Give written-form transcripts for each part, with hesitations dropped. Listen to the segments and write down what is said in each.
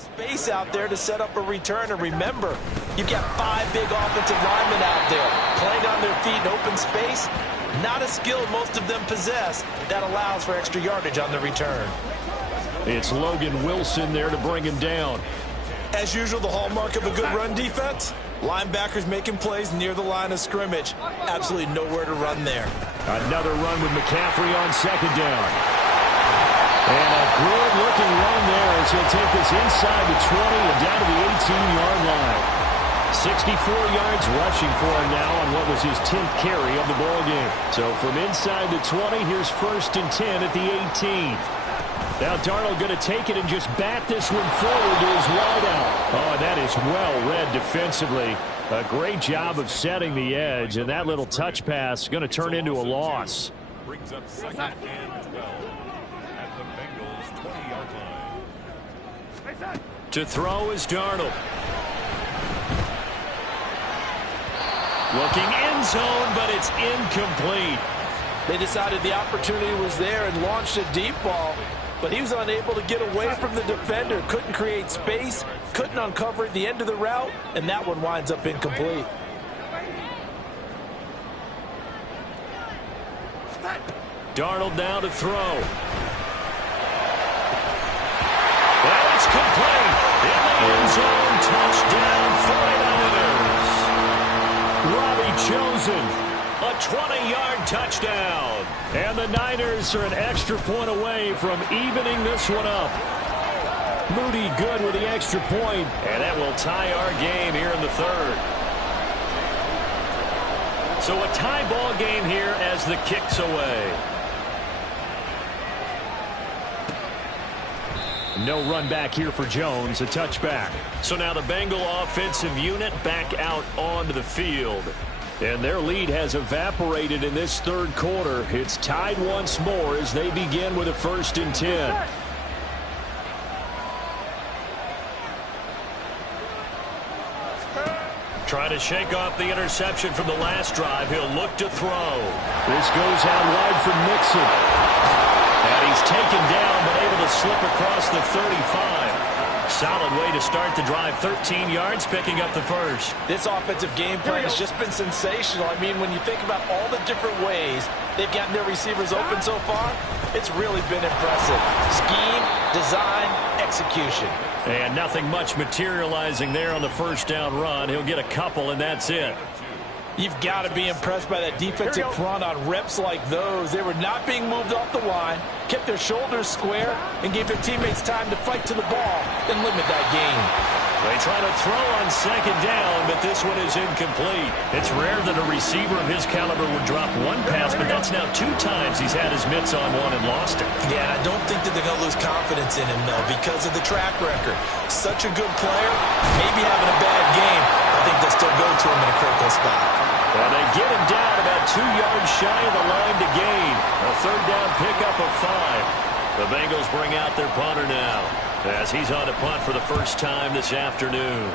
Space out there to set up a return. And remember, you've got 5 big offensive linemen out there playing on their feet in open space. Not a skill most of them possess that allows for extra yardage on the return. It's Logan Wilson there to bring him down. As usual, the hallmark of a good run defense, linebackers making plays near the line of scrimmage. Absolutely nowhere to run there. Another run with McCaffrey on second down. And a good-looking run there as he'll take this inside the 20 and down to the 18-yard line. 64 yards rushing for him now on what was his 10th carry of the ball game. So from inside the 20, here's 1st and 10 at the 18. Now Darnold going to take it and just bat this one forward to his wideout. Oh, and that is well read defensively. A great job of setting the edge, and that little touch pass going to turn into a loss. Brings up 2nd and 12 at the Bengals 20-yard line. To throw is Darnold. Looking end zone, but it's incomplete. They decided the opportunity was there and launched a deep ball, but he was unable to get away from the defender. Couldn't create space, couldn't uncover at the end of the route, and that one winds up incomplete. Darnold now to throw. And it's complete. In the end zone, touchdown 49ers. Robbie Chosen, a 20-yard touchdown. And the Niners are an extra point away from evening this one up. Moody good with the extra point, and that will tie our game here in the 3rd. So a tie ball game here as the kick's away. No run back here for Jones, a touchback. So now the Bengal offensive unit back out onto the field. And their lead has evaporated in this 3rd quarter. It's tied once more as they begin with a 1st and 10. Trying to shake off the interception from the last drive. He'll look to throw. This goes out wide for Mixon. And he's taken down, but able to slip across the 35. Solid way to start the drive. 13 yards, picking up the 1st. This offensive game plan has just been sensational. I mean, when you think about all the different ways they've gotten their receivers open so far, it's really been impressive. Scheme, design, execution. And nothing much materializing there on the 1st down run. He'll get a couple, and that's it. You've got to be impressed by that defensive front on reps like those. They were not being moved off the line, kept their shoulders square, and gave their teammates time to fight to the ball and limit that gain. They try to throw on 2nd down, but this one is incomplete. It's rare that a receiver of his caliber would drop one pass, but that's now 2 times he's had his mitts on one and lost it. Yeah, I don't think that they're going to lose confidence in him, though, because of the track record. Such a good player, maybe having a bad game. I think they'll still go to him in a critical spot. And they get him down about 2 yards shy of the line to gain. A 3rd down pickup of 5. The Bengals bring out their punter now, as he's on to punt for the first time this afternoon.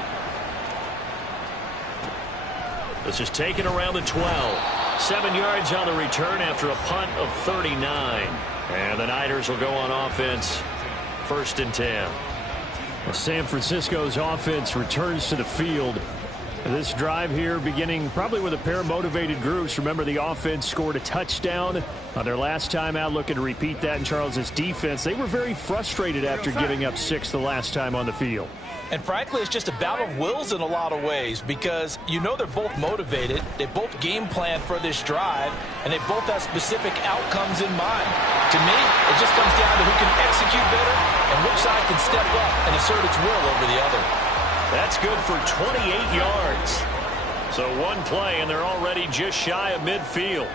This is taken around the 12. 7 yards on the return after a punt of 39. And the Niners will go on offense. 1st and 10. Well, San Francisco's offense returns to the field. This drive here beginning probably with a pair of motivated groups. Remember, the offense scored a touchdown on their last time out, looking to repeat that in Charles's defense. They were very frustrated after giving up 6 the last time on the field. And frankly, it's just a battle of wills in a lot of ways, because you know they're both motivated, they both game plan for this drive, and they both have specific outcomes in mind. To me, it just comes down to who can execute better and which side can step up and assert its will over the other. That's good for 28 yards. So one play, and they're already just shy of midfield.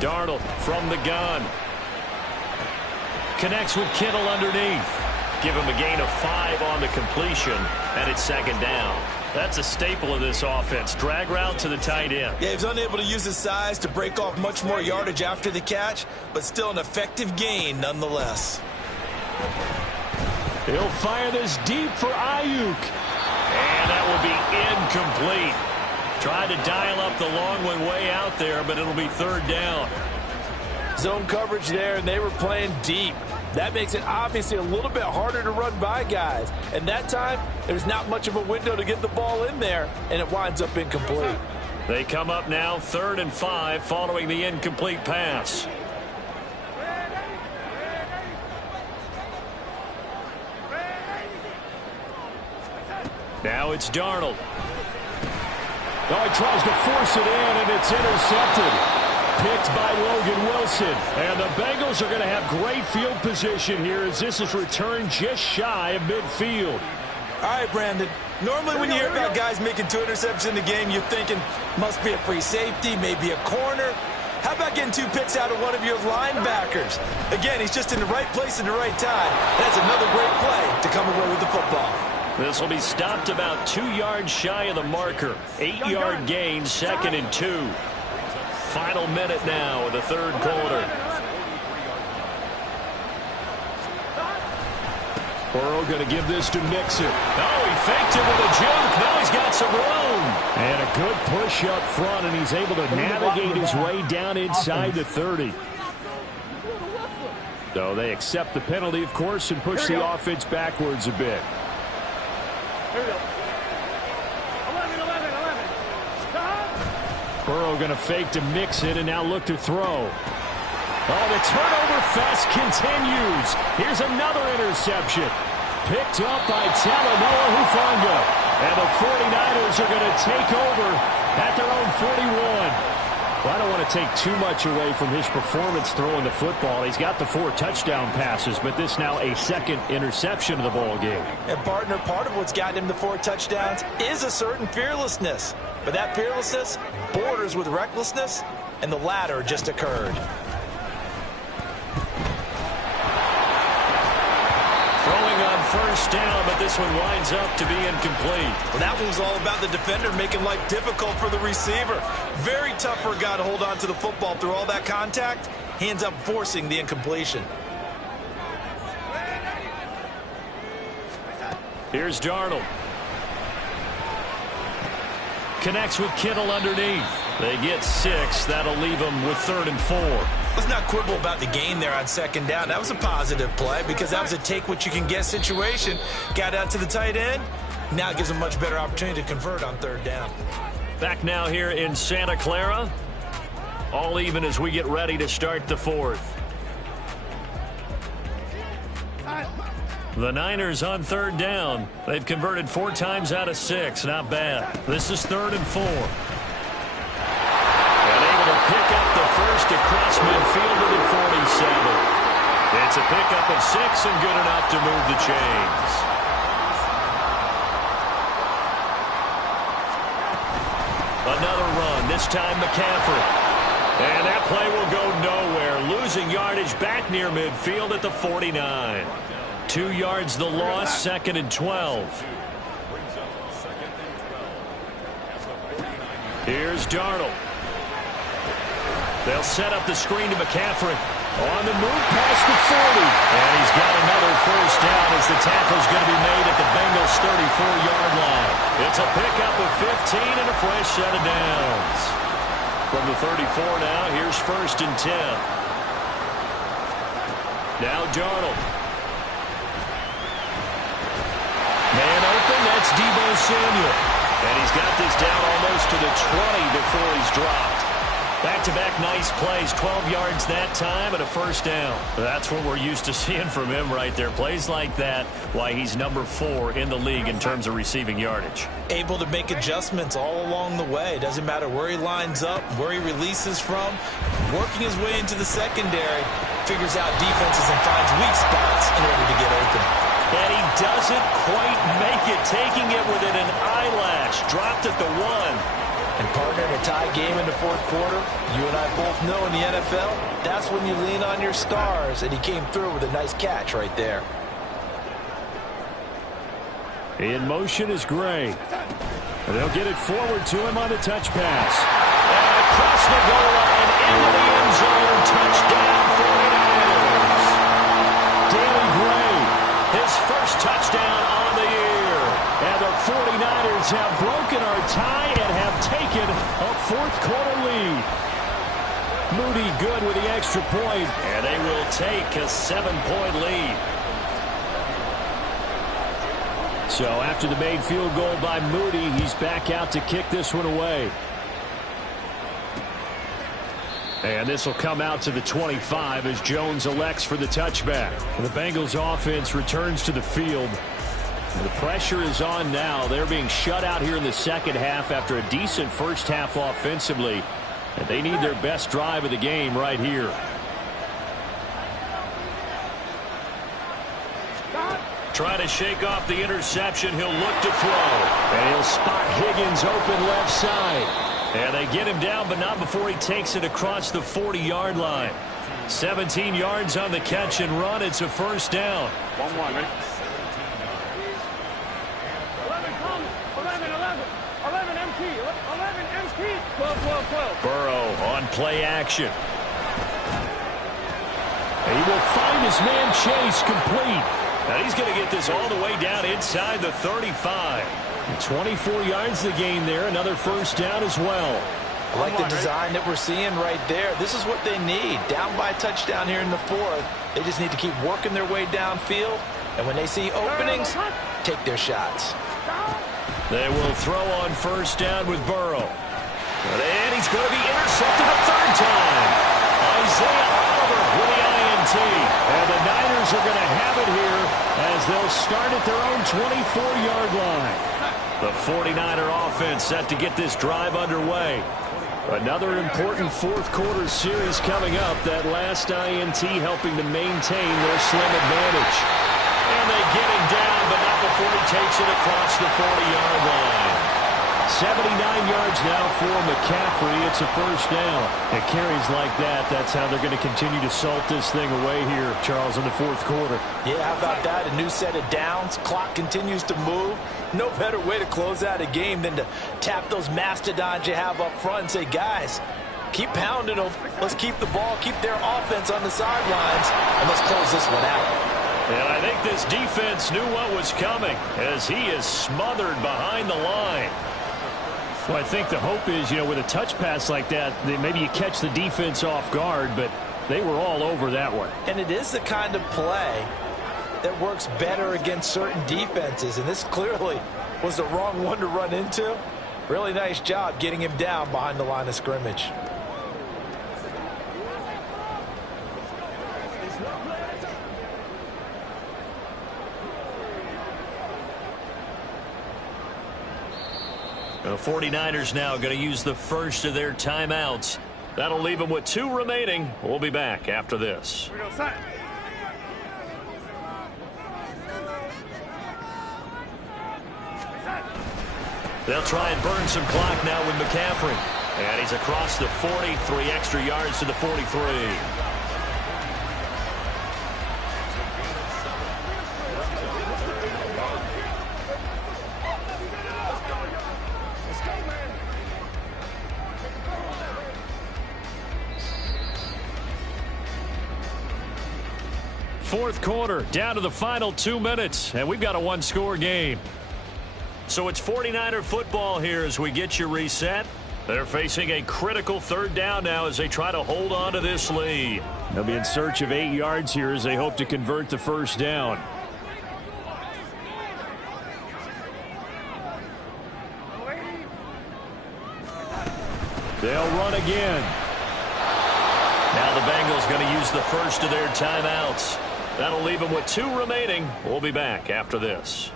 Darnold from the gun. Connects with Kittle underneath. Give him a gain of 5 on the completion, and it's 2nd down. That's a staple of this offense. Drag route to the tight end. Yeah, he was unable to use his size to break off much more yardage after the catch, but still an effective gain nonetheless. He'll fire this deep for Ayuk. And that will be incomplete. Tried to dial up the long one way out there, but it'll be 3rd down. Zone coverage there, and they were playing deep. That makes it obviously a little bit harder to run by guys. And that time, there's not much of a window to get the ball in there, and it winds up incomplete. They come up now 3rd and 5 following the incomplete pass. Now it's Darnold. Oh, he tries to force it in, and it's intercepted. Picked by Logan Wilson. And the Bengals are going to have great field position here as this is returned just shy of midfield. All right, Brandon. Normally when you hear about guys making 2 interceptions in the game, you're thinking must be a free safety, maybe a corner. How about getting 2 picks out of one of your linebackers? Again, he's just in the right place at the right time. That's another great play to come away with the football. This will be stopped about 2 yards shy of the marker. 8-yard gain, 2nd and 2. Final minute now of the 3rd quarter. Burrow going to give this to Mixon. Oh, he faked it with a juke. Now he's got some room. And a good push up front, and he's able to navigate his way down inside the 30. So they accept the penalty, of course, and push the offense backwards a bit. Burrow going to fake to Mixon and now look to throw. Oh, the turnover fest continues. Here's another interception. Picked up by Talanoa Hufanga. And the 49ers are going to take over at their own 41. Well, I don't want to take too much away from his performance throwing the football. He's got the 4 touchdown passes, but this now a 2nd interception of the ball game. And partner, part of what's gotten him the 4 touchdowns is a certain fearlessness. But that fearlessness borders with recklessness, and the latter just occurred. Throwing on 1st down, but this one winds up to be incomplete. Well, that one was all about the defender making life difficult for the receiver. Very tough for a guy to hold on to the football through all that contact. He ends up forcing the incompletion. Here's Darnold. Connects with Kittle underneath. They get 6. That'll leave them with 3rd and 4. Let's not quibble about the gain there on 2nd down. That was a positive play because that was a take-what-you-can-get situation. Got out to the tight end. Now it gives them much better opportunity to convert on 3rd down. Back now here in Santa Clara. All even as we get ready to start the 4th. The Niners on 3rd down. They've converted 4 times out of 6. Not bad. This is 3rd and 4. And able to pick up the first across midfield to the 47. It's a pickup of 6 and good enough to move the chains. Another run, this time McCaffrey. And that play will go nowhere. Losing yardage back near midfield at the 49. 2 yards the loss, 2nd and 12. Here's Darnold. They'll set up the screen to McCaffrey. On the move past the 40. And he's got another 1st down as the tackle's going to be made at the Bengals' 34-yard line. It's a pickup of 15 and a fresh set of downs. From the 34 now, here's 1st and 10. Now Darnold. Man open, that's Deebo Samuel. And he's got this down almost to the 20 before he's dropped. Back-to-back nice plays, 12 yards that time and a 1st down. That's what we're used to seeing from him right there. Plays like that, why he's number 4 in the league in terms of receiving yardage. Able to make adjustments all along the way. Doesn't matter where he lines up, where he releases from. Working his way into the secondary, figures out defenses and finds weak spots in order to get open. And he doesn't quite make it, taking it within an eyelash. Dropped at the 1. And partner, in a tie game in the 4th quarter, you and I both know in the NFL, that's when you lean on your stars, and he came through with a nice catch right there. In motion is Gray. And they'll get it forward to him on the touch pass. And across the goal line, into the end zone, touchdown 49ers. Danny Gray. His first touchdown on the year. And the 49ers have broken our tie and have taken a 4th quarter lead. Moody good with the extra point. And they will take a 7-point lead. So after the made field goal by Moody, he's back out to kick this one away. And this will come out to the 25 as Jones elects for the touchback. The Bengals offense returns to the field. The pressure is on now. They're being shut out here in the second half after a decent first half offensively. And they need their best drive of the game right here. Trying to shake off the interception. He'll look to throw. And he'll spot Higgins open left side. And they get him down, but not before he takes it across the 40-yard line. 17 yards on the catch and run. It's a first down. 1-1, ready? 11 MT, 12. Burrow on play action. And he will find his man Chase complete. Now he's going to get this all the way down inside the 35. 24 yards the gain there. Another first down as well. I like the design that we're seeing right there. This is what they need. Down by a touchdown here in the fourth. They just need to keep working their way downfield. And when they see openings, take their shots. They will throw on first down with Burrow. And he's going to be intercepted a third time. Isaiah Oliver with the INT. And the Niners are going to have it here as they'll start at their own 24-yard line. The 49er offense set to get this drive underway. Another important fourth-quarter series coming up. That last INT helping to maintain their slim advantage. And they get him down, but not before he takes it across the 40-yard line. 79 yards now for McCaffrey. It's a first down. And carries like that, that's how they're going to continue to salt this thing away here, Charles, in the fourth quarter. Yeah, how about that? A new set of downs. Clock continues to move. No better way to close out a game than to tap those mastodons you have up front and say, guys, keep pounding them. Let's keep the ball, keep their offense on the sidelines, and let's close this one out. And I think this defense knew what was coming as he is smothered behind the line. Well, I think the hope is, with a touch pass like that, maybe you catch the defense off guard, but they were all over that one. And it is the kind of play that works better against certain defenses, and this clearly was the wrong one to run into. Really nice job getting him down behind the line of scrimmage. The 49ers now going to use the first of their timeouts. That'll leave them with 2 remaining. We'll be back after this. They'll try and burn some clock now with McCaffrey. And he's across the 40, 3 extra yards to the 43. Fourth quarter, down to the final 2 minutes, and we've got a one-score game. So it's 49er football here as we get you reset. They're facing a critical third down now as they try to hold on to this lead. They'll be in search of 8 yards here as they hope to convert the first down. They'll run again. Now the Bengals going to use the first of their timeouts. That'll leave them with 2 remaining. We'll be back after this.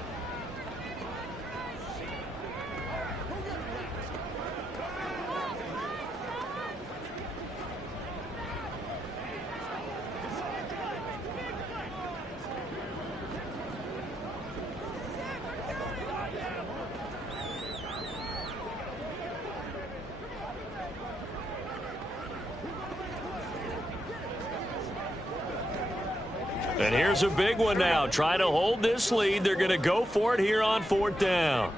And here's a big one now. Trying to hold this lead. They're going to go for it here on 4th down.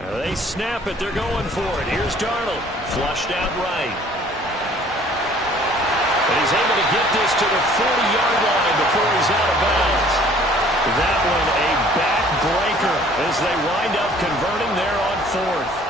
They snap it. They're going for it. Here's Darnold. Flushed out right. And he's able to get this to the 40-yard line before he's out of bounds. That one a backbreaker as they wind up converting there on 4th.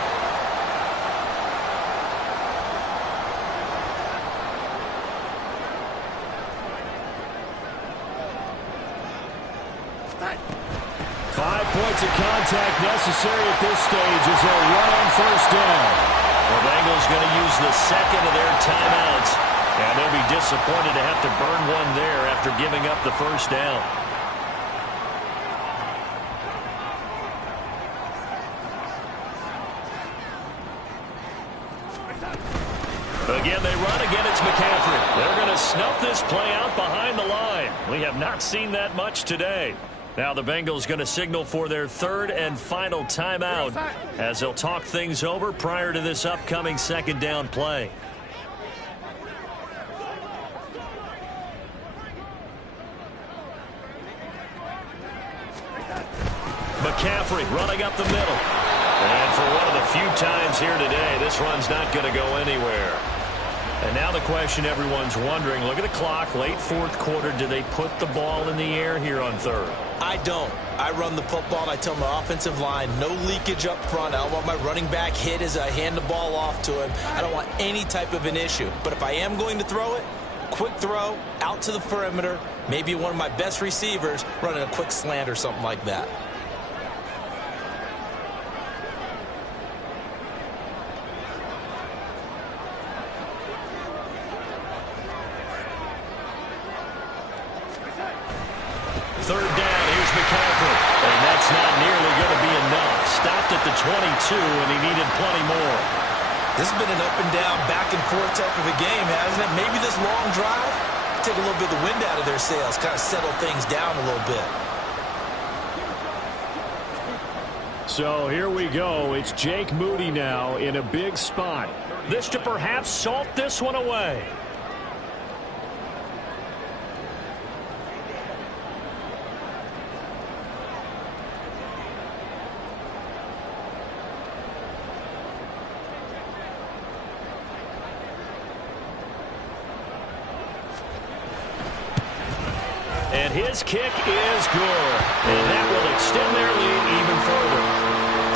points of contact necessary at this stage as they'll run on first down. The Bengals going to use the second of their timeouts, and they'll be disappointed to have to burn one there after giving up the first down. Again, they run. Again, it's McCaffrey. They're going to snuff this play out behind the line. We have not seen that much today. Now the Bengals going to signal for their third and final timeout as they'll talk things over prior to this upcoming second down play. McCaffrey running up the middle. And for one of the few times here today, this run's not going to go anywhere. And now the question everyone's wondering, look at the clock, late fourth quarter, do they put the ball in the air here on third? I don't. I run the football, and I tell my offensive line, no leakage up front. I don't want my running back hit as I hand the ball off to him. I don't want any type of an issue. But if I am going to throw it, quick throw, out to the perimeter, maybe one of my best receivers running a quick slant or something like that. Third down, here's McCaffrey. And that's not nearly going to be enough. Stopped at the 22, and he needed plenty more. This has been an up and down, back and forth type of a game, hasn't it? Maybe this long drive, take a little bit of the wind out of their sails, kind of settle things down a little bit. So here we go. It's Jake Moody now in a big spot. This to perhaps salt this one away. And his kick is good. And that will extend their lead even further.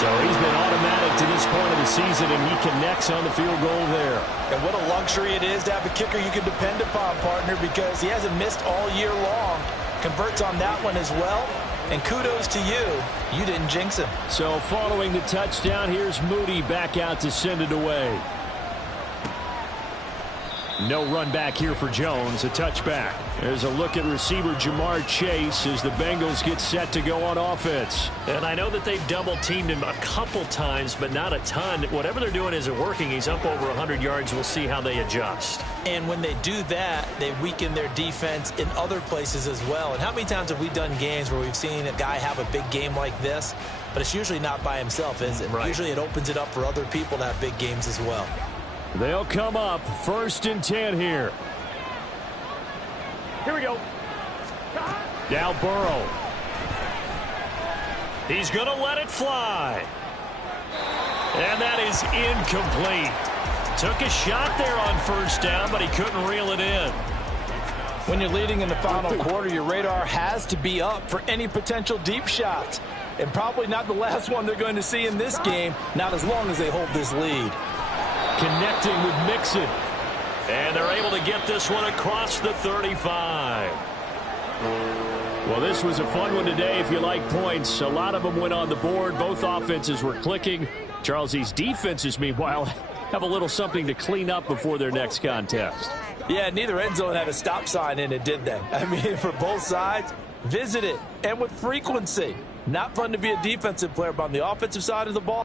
So he's been automatic to this point of the season, and he connects on the field goal there. And what a luxury it is to have a kicker you can depend upon, partner, because he hasn't missed all year long. Converts on that one as well. And kudos to you. You didn't jinx him. So following the touchdown, here's Moody back out to send it away. No run back here for Jones, a touchback. There's a look at receiver Jamar Chase as the Bengals get set to go on offense. And I know that they've double-teamed him a couple times, but not a ton. Whatever they're doing isn't working. He's up over 100 yards. We'll see how they adjust. And when they do that, they weaken their defense in other places as well. And how many times have we done games where we've seen a guy have a big game like this, but it's usually not by himself, is it? Right. Usually it opens it up for other people to have big games as well. They'll come up 1st and 10 here. Here we go. Now Burrow. He's going to let it fly. And that is incomplete. Took a shot there on first down, but he couldn't reel it in. When you're leading in the final quarter, your radar has to be up for any potential deep shots. And probably not the last one they're going to see in this game, not as long as they hold this lead. Connecting with Mixon. And they're able to get this one across the 35. Well, this was a fun one today if you like points. A lot of them went on the board. Both offenses were clicking. Charles, these defenses, meanwhile, have a little something to clean up before their next contest. Yeah, neither end zone had a stop sign in it, did they? I mean, for both sides, visit it, and with frequency. Not fun to be a defensive player, but on the offensive side of the ball,